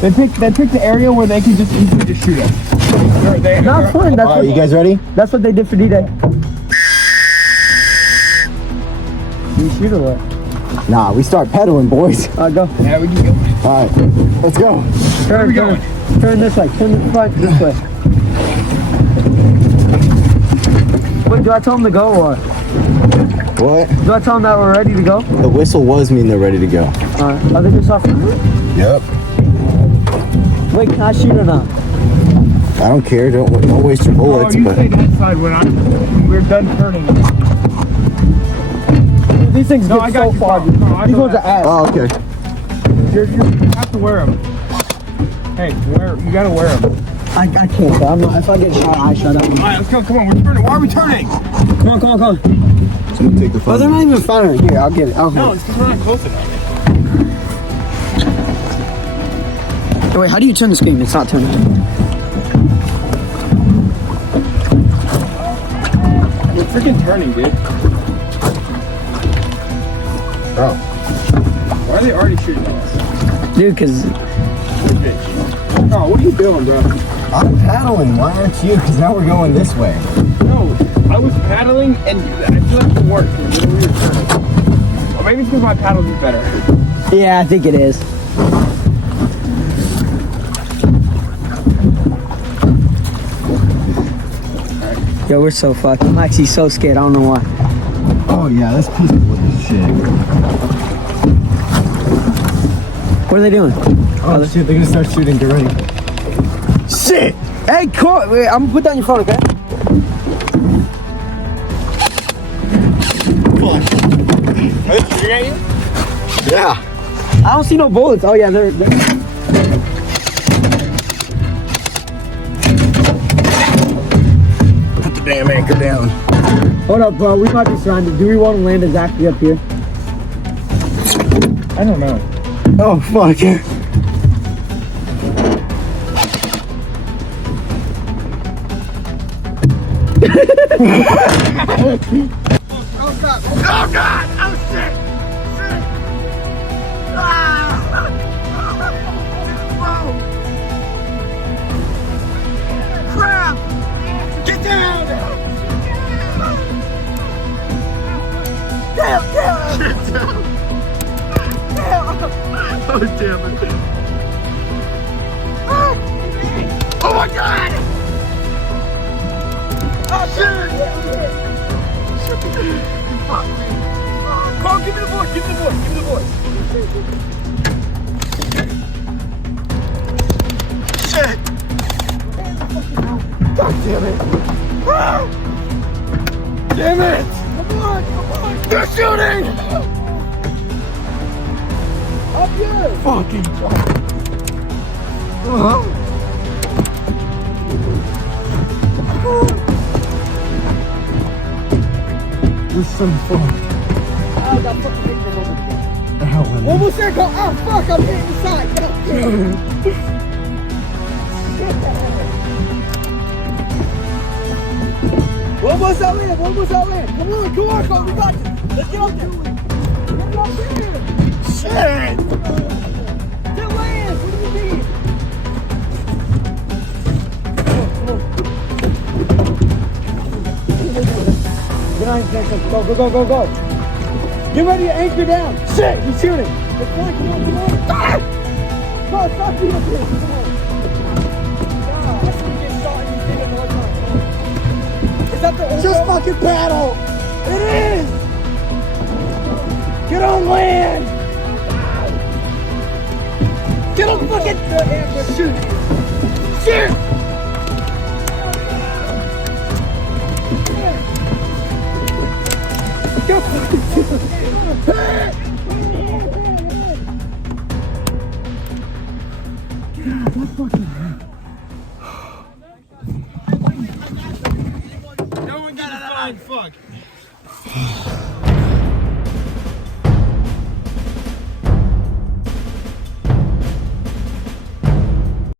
They picked the area where they can just easily just shoot us. Not fun. That's Alright, you guys ready? That's what they did for D-Day. You shoot or what? Nah, we start pedaling, boys. Go. Yeah, we can go. Alright, let's go. Turn this way. Turn the front this way. Wait, do I tell them to go or what? What? Do I tell them that we're ready to go? The whistle was mean they're ready to go. Are they just off? Yep. Wait, can I shoot or not? I don't care. Don't waste your bullets. You but stay that side when we're done turning. These things No, get I got so you, far. bro. No, I These know ones are that. ass. Oh, okay. You have to wear them. Hey, you gotta wear them. I can't. I'm not, if I get shot, I shut up. All right, let's go. Come on, we're turning. Why are we turning? Come on. So take the Oh, phone. they're not even firing. Here, I'll get it. I'll No, it's because we're not close enough. Wait, how do you turn this game? It's not turning. We're freaking turning, dude. Oh. Why are they already shooting us? Dude, because... Oh, what are you doing, bro? I'm paddling. Why aren't you? Because now we're going this way. No, I was paddling and I feel like it worked. We were turning. Or maybe it's because my paddle is better. Yeah, I think it is. Yo, we're so fucked. I'm actually so scared. I don't know why. Oh, yeah, that's peaceful as shit. What are they doing? Oh, shit, they're gonna start shooting. Get ready. Shit! Hey, cool. Wait, I'm gonna put down your phone, okay? Are they shooting at you? Yeah. I don't see no bullets. Oh, yeah, they're... Put the damn anchor down. Hold up, bro. We might be surrounded. Do we want to land exactly up here? I don't know. Oh, fuck. Oh God! Oh shit! Shit! Ah! Whoa! Crap! Get down! Damn! Get down! Oh damn it! Oh my God! Oh shit! Fuck me. Come on, give me the board, give me the board, give me the board. Shit! God damn it! Ah! Damn it! Come on! They're shooting! Up here! Fucking fuck. We're so fucked. Oh, that fucking thing from over there. The hell, man. One more second. Oh, fuck. I'm hitting the side. Get up here. One more side land. Come on. We got this. Let's get up there. Get up there. Shit! Get land. What do you mean? Get on his neck. Go. Get ready to anchor down. Shit, he's shooting. Come on. Ah! Come on, stop being up here. Come on. God, that's gonna get shot and you did it all the time. Is that the Just fucking paddle! It is! Get on land! Get on fucking shoot! Shoot! Go fucking shoot! No one got a fuck.